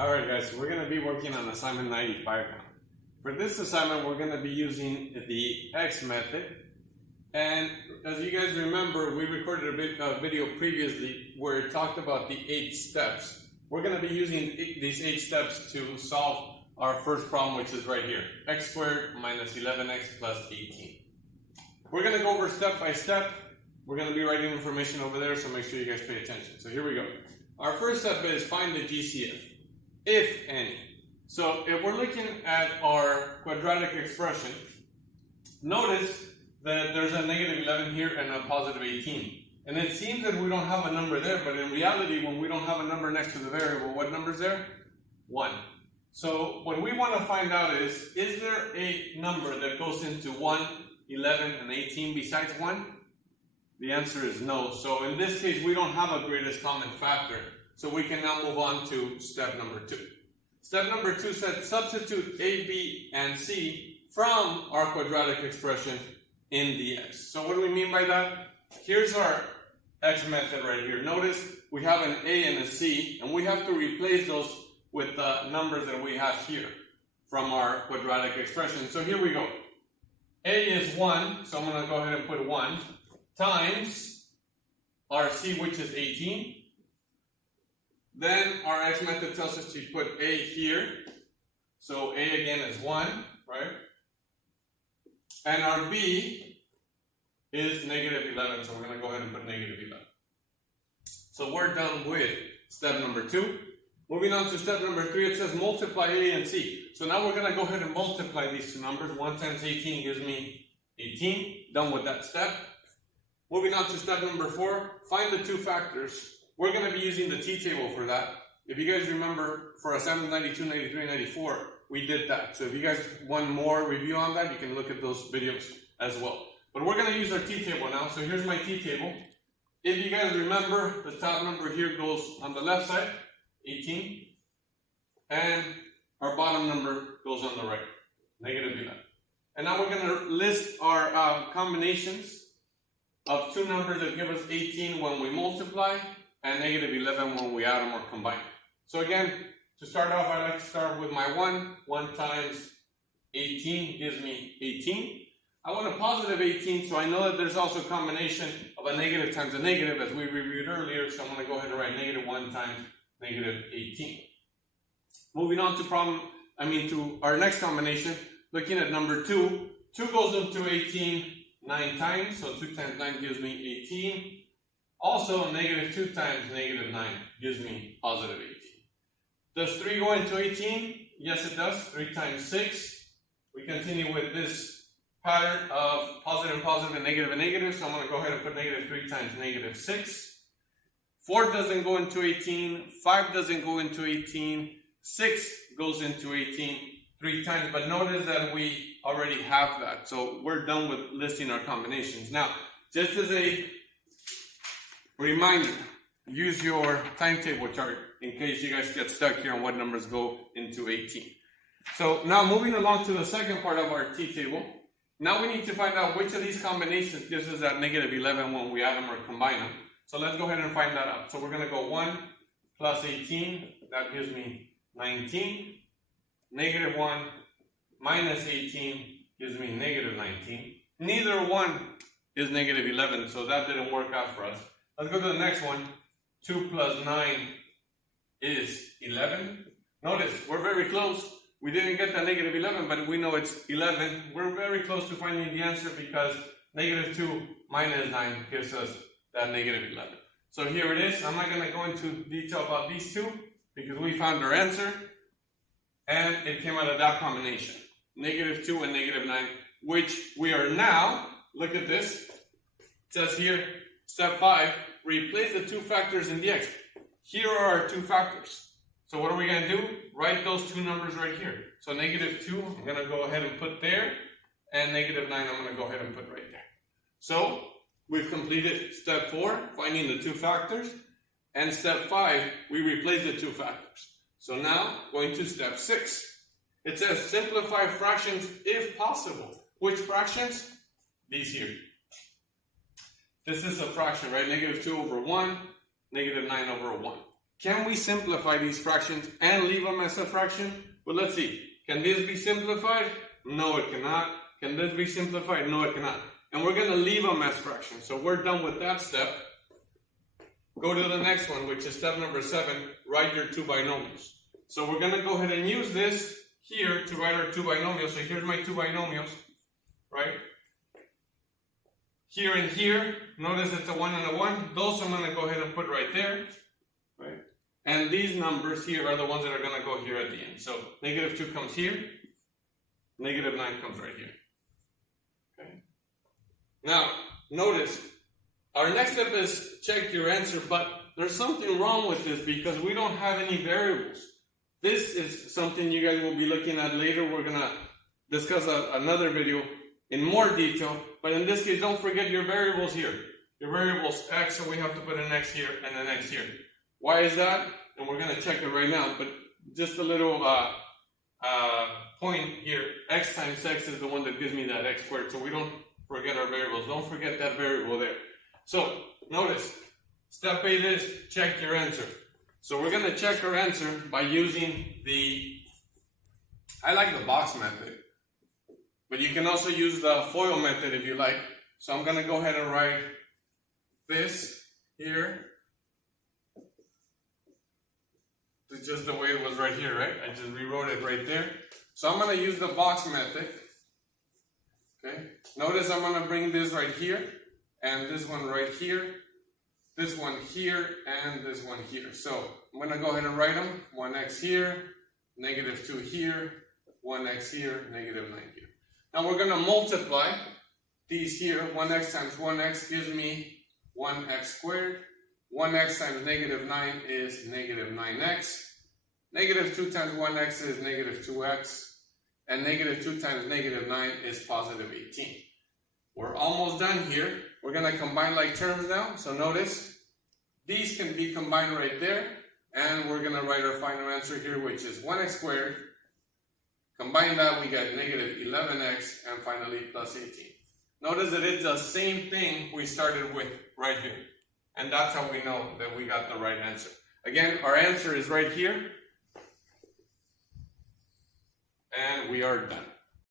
Alright guys, so we're going to be working on assignment 95 now. For this assignment, we're going to be using the X method. And as you guys remember, we recorded a video previously where it talked about the 8 steps. We're going to be using these 8 steps to solve our first problem, which is right here. X squared minus 11x plus 18. We're going to go over step by step. We're going to be writing information over there, so make sure you guys pay attention. So here we go. Our first step is find the GCF, if any. So if we're looking at our quadratic expression, notice that there's a negative 11 here and a positive 18. And it seems that we don't have a number there, but in reality, when we don't have a number next to the variable, what number is there? 1. So what we want to find out is there a number that goes into 1, 11, and 18 besides 1? The answer is no. So in this case, we don't have a greatest common factor. So we can now move on to step number 2. Step number 2 said substitute A, B, and C from our quadratic expression in the X. So what do we mean by that? Here's our X method right here. Notice we have an A and a C, and we have to replace those with the numbers that we have here from our quadratic expression. So here we go. A is 1, so I'm going to go ahead and put 1, times our C, which is 18. Then our X method tells us to put A here. So A again is 1, right? And our B is negative 11. So we're going to go ahead and put negative 11. So we're done with step number 2. Moving on to step number 3, it says multiply A and C. So now we're going to go ahead and multiply these two numbers. 1 times 18 gives me 18. Done with that step. Moving on to step number 4, find the two factors. We're going to be using the t-table for that. If you guys remember, for assignment 92, 93, 94, we did that. So if you guys want more review on that, you can look at those videos as well. But we're going to use our t-table now. So here's my t-table. If you guys remember, the top number here goes on the left side, 18. And our bottom number goes on the right, negative 11. And now we're going to list our combinations of two numbers that give us 18 when we multiply and negative 11 when we add them or combine. So again, to start off, I like to start with my 1. 1 times 18 gives me 18. I want a positive 18, so I know that there's also a combination of a negative times a negative, as we reviewed earlier, so I'm going to go ahead and write negative 1 times negative 18. Moving on to our next combination, looking at number 2. 2 goes into 18 9 times, so 2 times 9 gives me 18. Also, negative 2 times negative 9 gives me positive 18. Does 3 go into 18? Yes, it does. 3 times 6. We continue with this pattern of positive, positive, and negative, so I'm going to go ahead and put negative 3 times negative 6. 4 doesn't go into 18. 5 doesn't go into 18. 6 goes into 18 3 times, but notice that we already have that. So we're done with listing our combinations. Now, just as a reminder, use your timetable chart in case you guys get stuck here on what numbers go into 18. So now moving along to the second part of our t-table, now we need to find out which of these combinations gives us that negative 11 when we add them or combine them. So let's go ahead and find that out. So we're going to go 1 plus 18, that gives me 19. Negative 1 minus 18 gives me negative 19. Neither one is negative 11, so that didn't work out for us. Let's go to the next one. 2 plus 9 is 11. Notice, we're very close. We didn't get that negative 11, but we know it's 11. We're very close to finding the answer because negative 2 minus 9 gives us that negative 11. So here it is. I'm not going to go into detail about these two because we found our answer. And it came out of that combination, negative 2 and negative 9, which we are now, look at this, it says here, step 5, replace the two factors in the X. Here are our two factors. So what are we going to do? Write those two numbers right here. So negative 2, I'm going to go ahead and put there, and negative 9, I'm going to go ahead and put right there. So we've completed step 4, finding the two factors, and step 5, we replace the two factors. So now, going to step 6. It says simplify fractions if possible. Which fractions? These here. This is a fraction, right? Negative 2 over 1, negative 9 over 1. can we simplify these fractions and leave them as a fraction? Well, let's see. Can this be simplified? No, it cannot. Can this be simplified? No, it cannot. And we're going to leave them as fractions. So we're done with that step. Go to the next one, which is step number 7. Write your two binomials. So we're going to go ahead and use this here to write our two binomials. So here's my two binomials, right? Here and here, notice it's a 1 and a 1. Those I'm going to go ahead and put right there, right? And these numbers here are the ones that are going to go here at the end. So negative 2 comes here, negative 9 comes right here. Okay. Now, notice, our next step is check your answer, but there's something wrong with this because we don't have any variables. This is something you guys will be looking at later. We're going to discuss another video in more detail, but in this case, don't forget your variables here. Your variables x, so we have to put an x here and an x here. Why is that? And we're going to check it right now, but just a little point here. X times x is the one that gives me that x squared, so we don't forget our variables. Don't forget that variable there. So, notice, step 8 is check your answer. So we're going to check our answer by using I like the box method, but you can also use the FOIL method if you like. So I'm going to go ahead and write this here. It's just the way it was right here, right? I just rewrote it right there. So I'm going to use the box method. Okay. Notice I'm going to bring this right here, and this one right here, this one here, and this one here. So I'm going to go ahead and write them. 1x here, negative 2 here, 1x here, negative 9 here. Now we're going to multiply these here. 1x times 1x gives me 1x squared. 1x times negative 9 is negative 9x. Negative 2 times 1x is negative 2x. And negative 2 times negative 9 is positive 18. We're almost done here. We're going to combine like terms now. So notice, these can be combined right there. And we're going to write our final answer here, which is 1x squared. Combine that, we get negative 11x, and finally plus 18. Notice that it's the same thing we started with right here. And that's how we know that we got the right answer. Again, our answer is right here. And we are done.